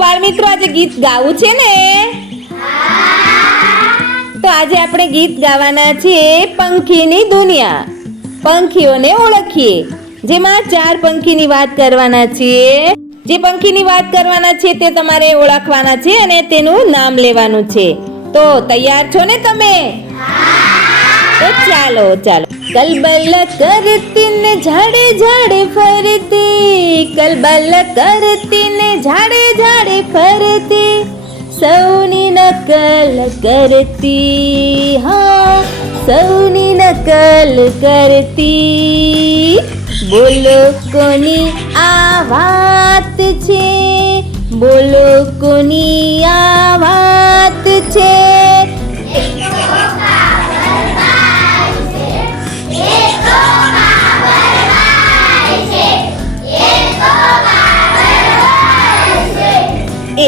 બાળ મિત્રો આજે ગીત ગાવું છે ને? તો આજે આપણે ગીત ગાવાના છે પંખીની દુનિયા. પંખીઓને ઓળખીએ. જેમાં ચાર પંખીની વાત કરવાના છીએ. જે પંખીની વાત કરવાના છે તે તમારે ઓળખવાના છે અને તેનું નામ લેવાનું છે. તો તૈયાર છો ને તમે? તો ચાલો ચાલો. કલબલ કરતી ને ઝાડે ઝાડે ફરતી, કલબલ કરતી ને ઝાડે ઝાડે ફરતી, સૌની નકલ કરતી, હા, સૌની નકલ કરતી. બોલો કોની આ વાત છે? બોલો કોની આ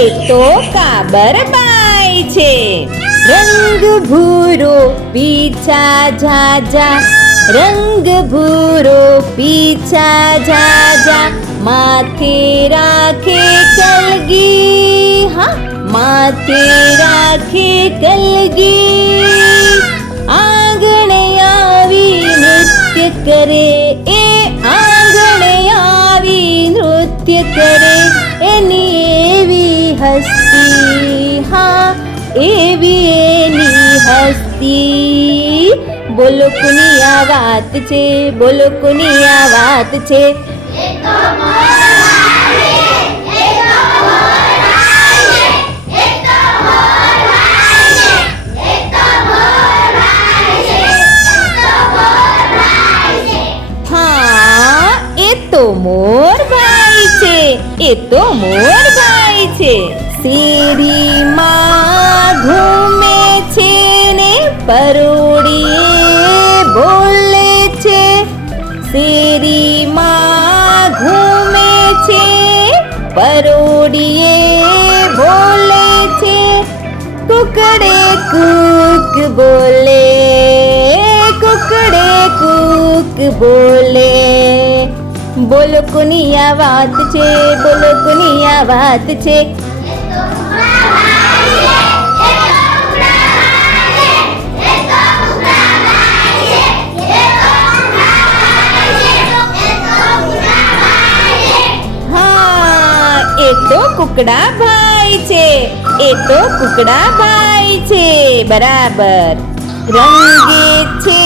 એ તો કાબરબાઈ છે. રંગ ભૂરો, પીછા ઝાઝા. રંગ ભૂરો, પીછા ઝાઝા. માથે રાખે કલગી. હા, માથે રાખે કલગી. આંગણે આવી નૃત્ય કરે, એ આંગણે આવી નૃત્ય કરે. એની એવી હસ્તી હા એવી એની હસ્તી બોલો કોની આ વાત છે બોલો કોની આ વાત છે હા એ તો મોરભાઈ છે એ તો મોરભાઈ છે? શેરીમાં ઘૂમે છે ને પરોડીએ બોલે છે. શેરીમાં ઘૂમે છે, પરોડીએ બોલે છે. કુકડે કુક બોલે, કુકડે કુક બોલે. બોલો કોની આ વાત છે બોલો કોની આ વાત છે. એ તો કુકડા ભાઈ છે એ તો કુકડા ભાઈ છે, બરાબર. રંગે છે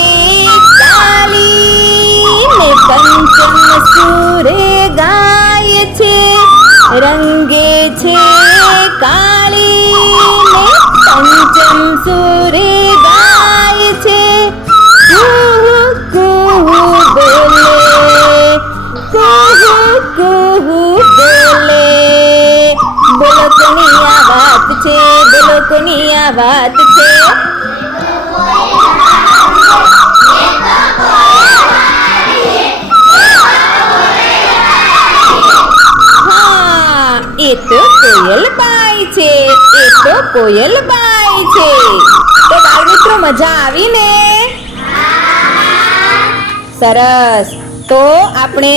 કાલી ને પંચમ રંગે છે કાલી ને પંચમ સુરે ગાય છે કુહુ કુહુ બોલે કુહુ કુહુ બોલે બોલો કોની આ વાત છે બોલો કોની આ વાત છે હા કોયલ બાય છે, એ તો કોયલબાઈ છે. તો બાળ મિત્રો, મજા આવી ને? સરસ. તો આપણે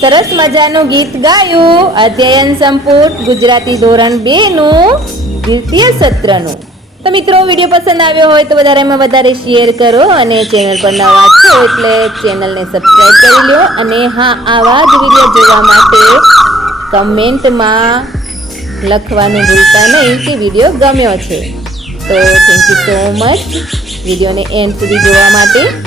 સરસ મજાનું ગીત ગાયું. અધ્યયન સંપુટ ગુજરાતી ધોરણ બે નું દ્વિતીય સત્રનું. તો મિત્રો, વીડિયો પસંદ આવ્યો હોય તો વધારેમાં વધારે શેર કરો અને ચેનલ પર નવા છો એટલે ચેનલને સબસ્ક્રાઈબ કરી લો અને હા, આવા જ વીડિયો જોવા માટે કમેન્ટમાં લખવાનું ભૂલતા નહીં કે વીડિયો ગમ્યો છે. તો થેન્ક યુ સો મચ વિડીયોને એન્ડ સુધી જોવા માટે